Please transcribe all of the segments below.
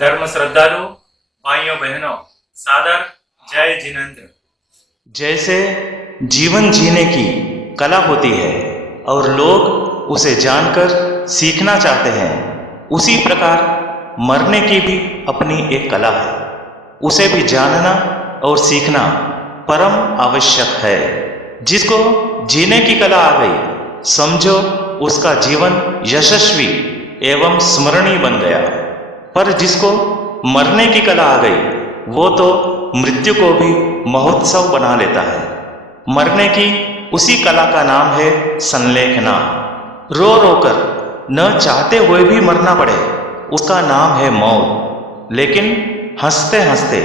धर्म श्रद्धालु भाइयों बहनों, सादर जय जिनेंद्र। जैसे जीवन जीने की कला होती है और लोग उसे जानकर सीखना चाहते हैं, उसी प्रकार मरने की भी अपनी एक कला है। उसे भी जानना और सीखना परम आवश्यक है। जिसको जीने की कला आ गई, समझो उसका जीवन यशस्वी एवं स्मरणीय बन गया। पर जिसको मरने की कला आ गई, वो तो मृत्यु को भी महोत्सव बना लेता है। मरने की उसी कला का नाम है संलेखना। रो रो कर न चाहते हुए भी मरना पड़े, उसका नाम है मौत। लेकिन हंसते हंसते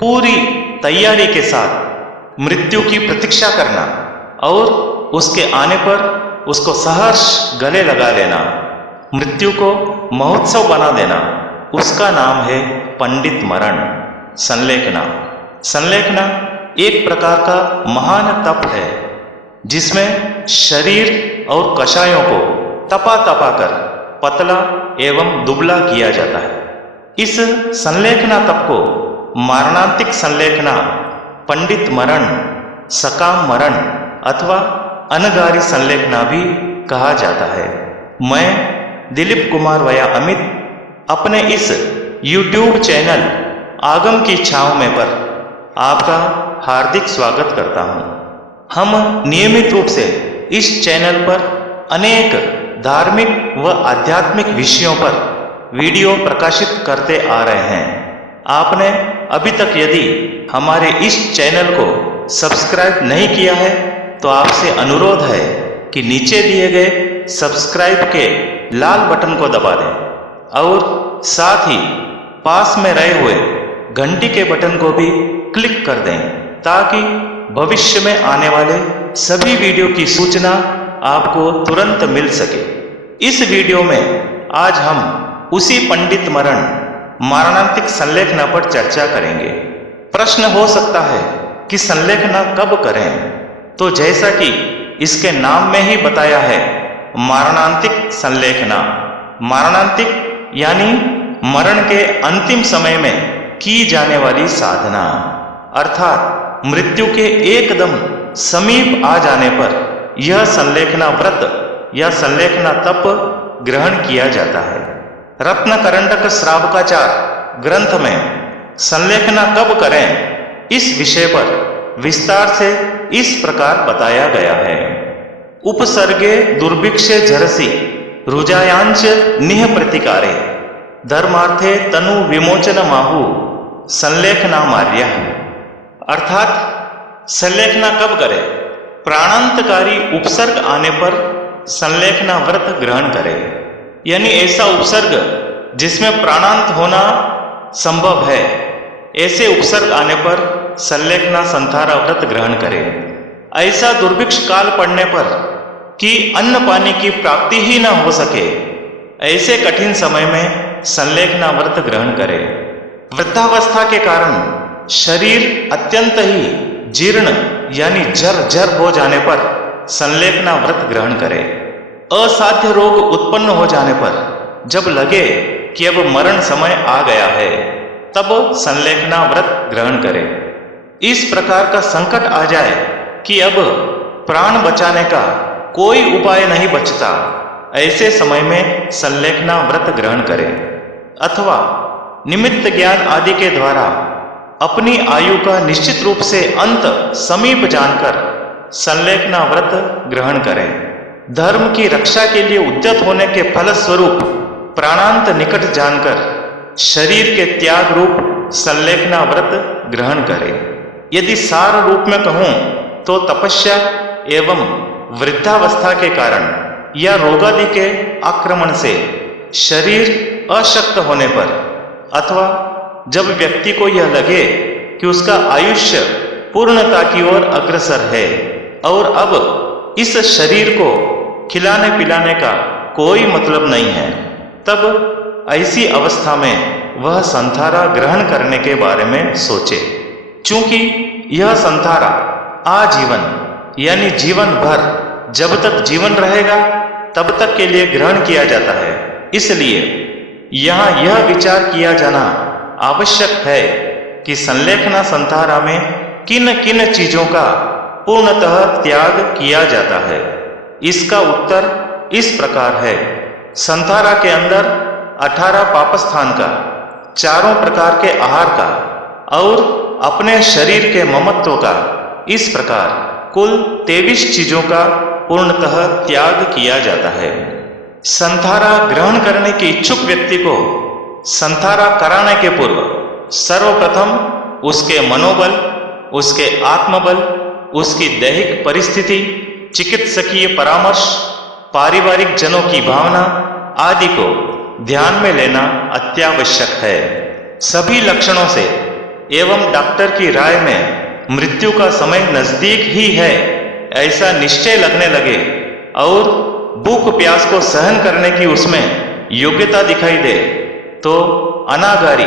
पूरी तैयारी के साथ मृत्यु की प्रतीक्षा करना और उसके आने पर उसको सहर्ष गले लगा लेना, मृत्यु को महोत्सव बना देना, उसका नाम है पंडित मरण, संलेखना। संलेखना एक प्रकार का महान तप है, जिसमें शरीर और कषायों को तपा तपा कर पतला एवं दुबला किया जाता है। इस संलेखना तप को मारणांतिक संलेखना, पंडित मरण, सकाम मरण अथवा अनगारी संलेखना भी कहा जाता है। मैं दिलीप कुमार वया अमित अपने इस YouTube चैनल आगम की छाँव में पर आपका हार्दिक स्वागत करता हूँ। हम नियमित रूप से इस चैनल पर अनेक धार्मिक व आध्यात्मिक विषयों पर वीडियो प्रकाशित करते आ रहे हैं। आपने अभी तक यदि हमारे इस चैनल को सब्सक्राइब नहीं किया है, तो आपसे अनुरोध है कि नीचे दिए गए सब्सक्राइब के लाल बटन को दबा दें और साथ ही पास में रहे हुए घंटी के बटन को भी क्लिक कर दें, ताकि भविष्य में आने वाले सभी वीडियो की सूचना आपको तुरंत मिल सके। इस वीडियो में आज हम उसी पंडित मरण, मारणांतिक संलेखना पर चर्चा करेंगे। प्रश्न हो सकता है कि संलेखना कब करें, तो जैसा कि इसके नाम में ही बताया है, मारणांतिक संलेखना। मारणांतिक यानी मरण के अंतिम समय में की जाने वाली साधना, अर्थात मृत्यु के एकदम समीप आ जाने पर यह संलेखना व्रत या संलेखना तप ग्रहण किया जाता है। रत्नकरंडक श्रावकाचार ग्रंथ में संलेखना कब करें, इस विषय पर विस्तार से इस प्रकार बताया गया है। उपसर्गे दुर्भिक्षे झरसी रुजायांच निह प्रतिकारे धर्मार्थे तनु विमोचन माहु संलेखना मार्या। अर्थात संलेखना कब करें? प्राणांतकारी उपसर्ग आने पर संलेखना व्रत ग्रहण करें, यानी ऐसा उपसर्ग जिसमें प्राणांत होना संभव है, ऐसे उपसर्ग आने पर संलेखना संथारा व्रत ग्रहण करें। ऐसा दुर्भिक्ष काल पड़ने पर कि अन्न पानी की प्राप्ति ही न हो सके, ऐसे कठिन समय में संलेखना व्रत ग्रहण करें। वृद्धावस्था के कारण शरीर अत्यंत ही जीर्ण यानी जर्जर हो जाने पर संलेखना व्रत ग्रहण करें। असाध्य रोग उत्पन्न हो जाने पर जब लगे कि अब मरण समय आ गया है, तब संलेखना व्रत ग्रहण करें। इस प्रकार का संकट आ जाए कि अब प्राण बचाने का कोई उपाय नहीं बचता, ऐसे समय में संलेखना व्रत ग्रहण करें। अथवा निमित्त ज्ञान आदि के द्वारा अपनी आयु का निश्चित रूप से अंत समीप जानकर संलेखना व्रत ग्रहण करें। धर्म की रक्षा के लिए उद्यत होने के फलस्वरूप प्राणांत निकट जानकर शरीर के त्याग रूप संलेखना व्रत ग्रहण करें। यदि सार रूप में कहूँ तो तपस्या एवं वृद्धावस्था के कारण या रोगादि के आक्रमण से शरीर अशक्त होने पर, अथवा जब व्यक्ति को यह लगे कि उसका आयुष्य पूर्णता की ओर अग्रसर है और अब इस शरीर को खिलाने पिलाने का कोई मतलब नहीं है, तब ऐसी अवस्था में वह संथारा ग्रहण करने के बारे में सोचे। चूंकि यह संथारा आजीवन यानी जीवन भर, जब तक जीवन रहेगा तब तक के लिए ग्रहण किया जाता है, इसलिए यहाँ यह विचार किया जाना आवश्यक है कि संलेखना संथारा में किन किन चीजों का पूर्णतः त्याग किया जाता है। इसका उत्तर इस प्रकार है। संथारा के अंदर 18 पापस्थान का, चारों प्रकार के आहार का और अपने शरीर के ममत्व का, इस प्रकार कुल 23 चीजों का पूर्णतः त्याग किया जाता है। संथारा ग्रहण करने के इच्छुक व्यक्ति को संथारा कराने के पूर्व सर्वप्रथम उसके मनोबल, उसके आत्मबल, उसकी दैहिक परिस्थिति, चिकित्सकीय परामर्श, पारिवारिक जनों की भावना आदि को ध्यान में लेना अत्यावश्यक है। सभी लक्षणों से एवं डॉक्टर की राय में मृत्यु का समय नजदीक ही है ऐसा निश्चय लगने लगे और भूख प्यास को सहन करने की उसमें योग्यता दिखाई दे तो अनागारी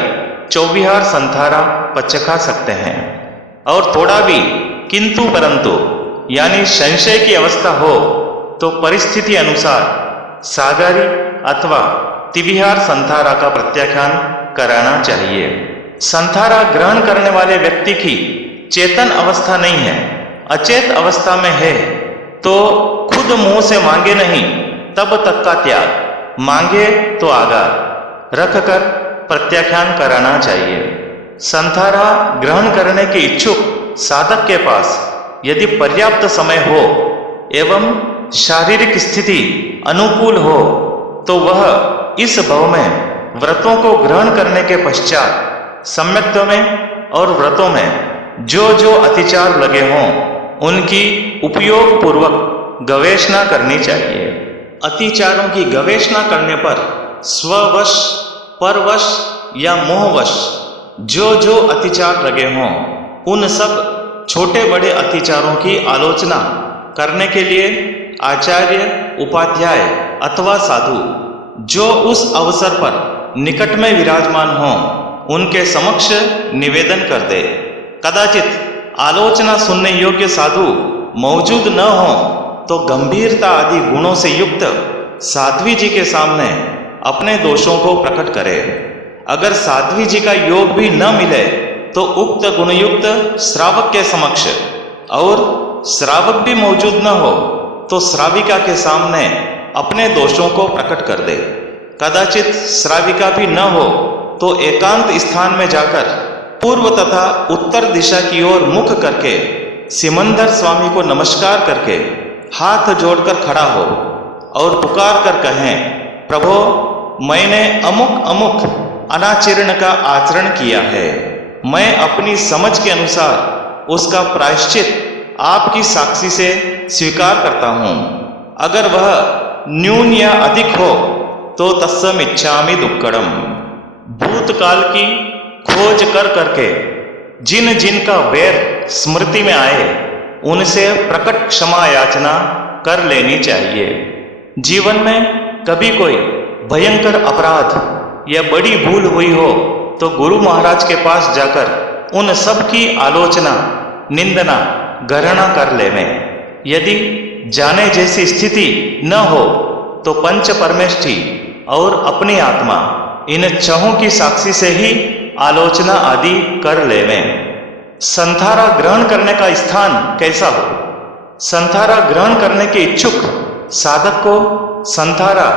चौविहार संथारा पचखा सकते हैं। और थोड़ा भी किंतु परंतु यानी संशय की अवस्था हो तो परिस्थिति अनुसार सागारी अथवा तिविहार संथारा का प्रत्याख्यान कराना चाहिए। संथारा ग्रहण करने वाले व्यक्ति की चेतन अवस्था नहीं है, अचेत अवस्था में है तो खुद मुंह से मांगे नहीं तब तक का त्याग, मांगे तो आगार रखकर प्रत्याख्यान कराना चाहिए। संथारा ग्रहण करने के इच्छुक साधक के पास यदि पर्याप्त समय हो एवं शारीरिक स्थिति अनुकूल हो तो वह इस भव में व्रतों को ग्रहण करने के पश्चात सम्यक्त्व में और व्रतों में जो जो अतिचार लगे हों उनकी उपयोग पूर्वक गवेषणा करनी चाहिए। अतिचारों की गवेषणा करने पर स्ववश, परवश या मोहवश जो जो अतिचार लगे हों उन सब छोटे बड़े अतिचारों की आलोचना करने के लिए आचार्य, उपाध्याय अथवा साधु जो उस अवसर पर निकट में विराजमान हों उनके समक्ष निवेदन कर दे। कदाचित आलोचना सुनने योग्य साधु मौजूद न हो तो गंभीरता आदि गुणों से युक्त साध्वी जी के सामने अपने दोषों को प्रकट करे। अगर साध्वी जी का योग भी न मिले तो उक्त गुणयुक्त श्रावक के समक्ष और श्रावक भी मौजूद न हो तो श्राविका के सामने अपने दोषों को प्रकट कर दे। कदाचित श्राविका भी न हो तो एकांत स्थान में जाकर पूर्व तथा उत्तर दिशा की ओर मुख करके सिमंदर स्वामी को नमस्कार करके हाथ जोड़कर खड़ा हो और पुकार कर कहें, प्रभो मैंने अमुक अमुक अनाचरण का आचरण किया है, मैं अपनी समझ के अनुसार उसका प्रायश्चित आपकी साक्षी से स्वीकार करता हूँ। अगर वह न्यून या अधिक हो तो तत्सम इच्छामि दुक्कड़म। भूतकाल की खोज कर करके जिन जिन का वैर स्मृति में आए उनसे प्रकट क्षमा याचना कर लेनी चाहिए। जीवन में कभी कोई भयंकर अपराध या बड़ी भूल हुई हो तो गुरु महाराज के पास जाकर उन सब की आलोचना, निंदना, गणना कर लेवें। यदि जाने जैसी स्थिति न हो तो पंच परमेष्ठी और अपनी आत्मा इन छहों की साक्षी से ही आलोचना आदि कर लेवें। संथारा ग्रहण करने का स्थान कैसा हो? संथारा ग्रहण करने के इच्छुक साधक को संथारा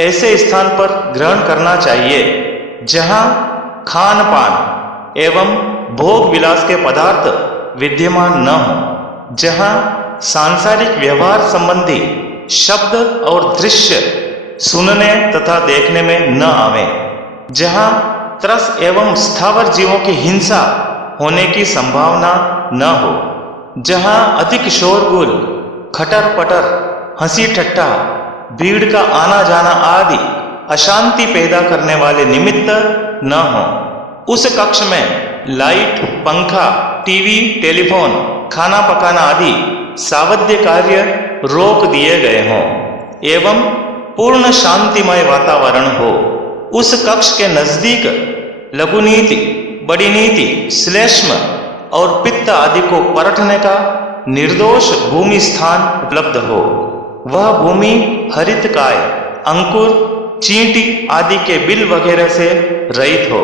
ऐसे स्थान पर ग्रहण करना चाहिए जहां खान पान एवं भोग विलास के पदार्थ विद्यमान न हो, जहां सांसारिक व्यवहार संबंधी शब्द और दृश्य सुनने तथा देखने में न आवे, जहां त्रस एवं स्थावर जीवों की हिंसा होने की संभावना न हो, जहां अधिक शोरगुल, खटर पटर, हंसी ठट्ठा, भीड़ का आना जाना आदि अशांति पैदा करने वाले निमित्त न हो। उस कक्ष में लाइट, पंखा, टीवी, टेलीफोन, खाना पकाना आदि सावध्य कार्य रोक दिए गए हों एवं पूर्ण शांतिमय वातावरण हो। उस कक्ष के नजदीक लघु नीति, बड़ी नीति, श्लेष्म और पित्त आदि को परखने का निर्दोष भूमि स्थान उपलब्ध हो। वह भूमि हरित काय, अंकुर चींटी आदि के बिल वगैरह से रहित हो।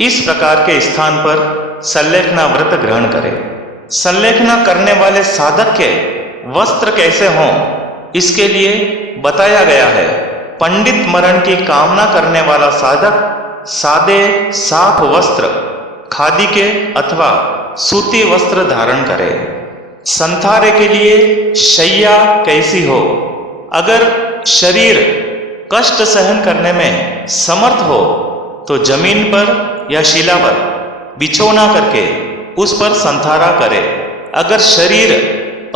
इस प्रकार के स्थान पर संलेखना व्रत ग्रहण करें। संलेखना करने वाले साधक के वस्त्र कैसे हों, इसके लिए बताया गया है। पंडित मरण की कामना करने वाला साधक सादे साफ वस्त्र, खादी के अथवा सूती वस्त्र धारण करे। संथारे के लिए शैया कैसी हो? अगर शरीर कष्ट सहन करने में समर्थ हो तो जमीन पर या शिला पर बिछौना करके उस पर संथारा करे। अगर शरीर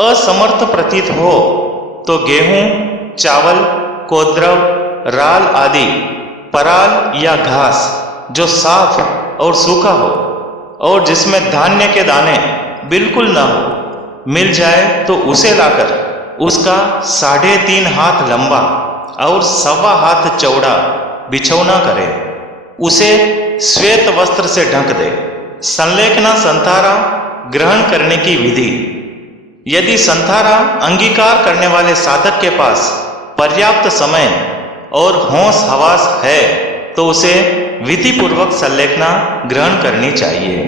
असमर्थ प्रतीत हो तो गेहूं, चावल, कोद्रव, राल आदि पराल या घास जो साफ और सूखा हो और जिसमें धान्य के दाने बिल्कुल न हो मिल जाए तो उसे लाकर उसका 3.5 हाथ लंबा और 1.25 हाथ चौड़ा बिछौना करे। उसे श्वेत वस्त्र से ढक दे। संलेखना संथारा ग्रहण करने की विधि। यदि संथारा अंगीकार करने वाले साधक के पास पर्याप्त समय और होश हवास है तो उसे विधि पूर्वक संलेखना ग्रहण करनी चाहिए।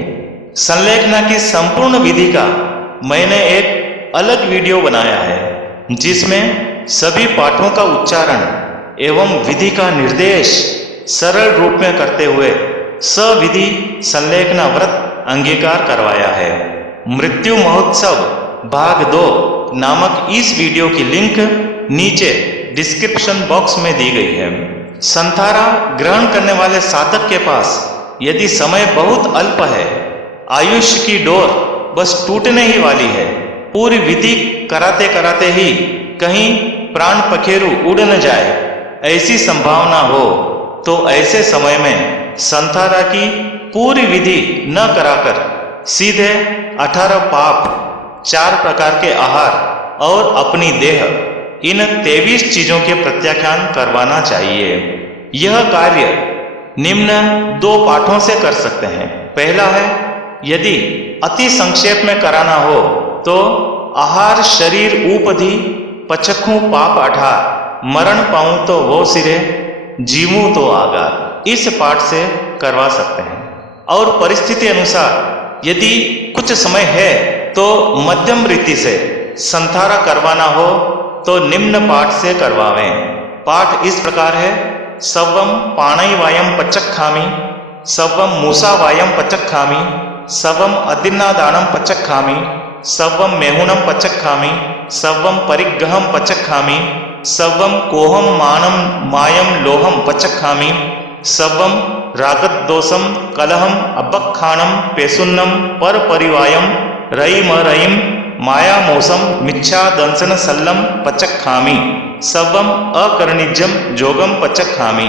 संलेखना की संपूर्ण विधि का मैंने एक अलग वीडियो बनाया है जिसमें सभी पाठों का उच्चारण एवं विधि का निर्देश सरल रूप में करते हुए सविधि संलेखना व्रत अंगीकार करवाया है। मृत्यु महोत्सव भाग 2 नामक इस वीडियो की लिंक नीचे डिस्क्रिप्शन बॉक्स में दी गई है। संथारा ग्रहण करने वाले साधक के पास यदि समय बहुत अल्प है, आयुष्य की डोर बस टूटने ही वाली है, पूरी विधि कराते कराते ही कहीं प्राण पखेरु उड़ न जाए, ऐसी संभावना हो तो ऐसे समय में संथारा की पूरी विधि न कराकर सीधे 18 पाप, 4 प्रकार के आहार और अपनी देह, इन 23 चीजों के प्रत्याख्यान करवाना चाहिए। यह कार्य निम्न 2 पाठों से कर सकते हैं। पहला है, यदि अति संक्षेप में कराना हो तो आहार शरीर ऊपधि पचखू पाप 18 मरण पाऊं तो वो सिरे जीवूं तो आगार, इस पाठ से करवा सकते हैं। और परिस्थिति अनुसार यदि कुछ समय है तो मध्यम रीति से संथारा करवाना हो तो निम्न पाठ से करवावें। पाठ इस प्रकार है: सवम पाणई वायम पचक्खामि, सवम मूसा वायम पचक्खामि, सवम अदिन्नादानम पचक्खामि, सवम मेहुनम पचक्खामि, सवम परिग्रहम पचक्खामि, सवम कोहम मानम मायम लोहम पचक्खामि, सवम रागद्दोषम कलहम अबक्खानम पेसुन्नम पर परिवायम रईम रईम माया मोसम मिच्छा दंसन सल्लम पचक्खामि, सवम अकर्णिजम जोगम पचक्खामि,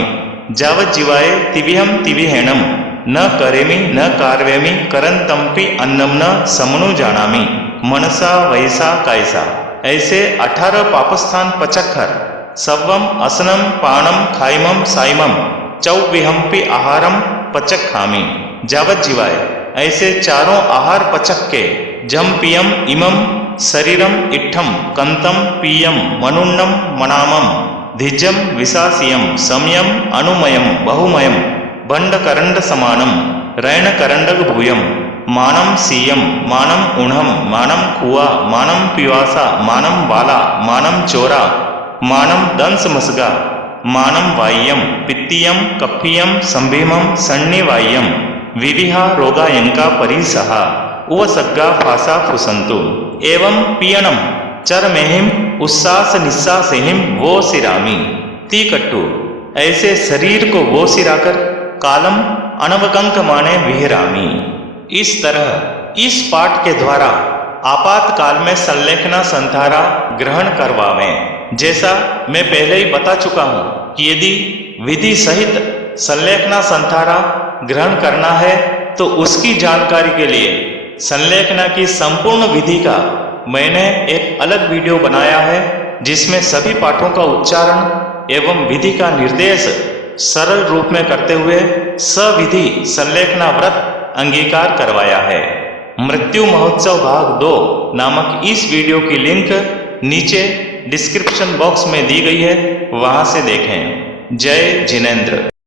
जावत जीवाय तिविहम तिविहेणम न करेमि न कार्वेमि करंतम्पि अन्नम न समनु जानामि मनसा वैसा कायसा। ऐसे 18 पापस्थान पचक्खर सवम असनम पाणम खाइमम साइमम चौविहम्पि आहारम पचक्खामि, जावत जीवाय। ऐसे 4 आहार पचक के जम पियम इमम शरीरम इट्ठम कंतम पीयम मनुन्नम मनामम धिजम विशासियम समयम अनुमयम बहुमयम बंडकरंड समानम रैणकरंडग भूयम मानम सीयम मानम उणहम मानम कुआ मानम पिवासा मानम बाला मानम चोरा मानम दंस मसगा मानम वाय्यम पित्तीयम कप्पियम संभीमम सन्निवाय्यम विविहा रोगायंका परिसहा उवसग्गा फासा फुसंतु एवं पीयणम चरमेहिम उस्सास निस्सासेहिम वो सिरामी तीकट्टू। ऐसे शरीर को वो सिराकर कालम अनवकंक माने विहरामी। इस तरह इस पाठ के द्वारा आपातकाल में संलेखना संथारा ग्रहण करवावें। जैसा मैं पहले ही बता चुका हूँ कि यदि विधि सहित संलेखना संथारा ग्रहण करना है तो उसकी जानकारी के लिए संलेखना की संपूर्ण विधि का मैंने एक अलग वीडियो बनाया है जिसमें सभी पाठों का उच्चारण एवं विधि का निर्देश सरल रूप में करते हुए सविधि संलेखना व्रत अंगीकार करवाया है। मृत्यु महोत्सव भाग 2 नामक इस वीडियो की लिंक नीचे डिस्क्रिप्शन बॉक्स में दी गई है, वहां से देखें। जय जिनेंद्र।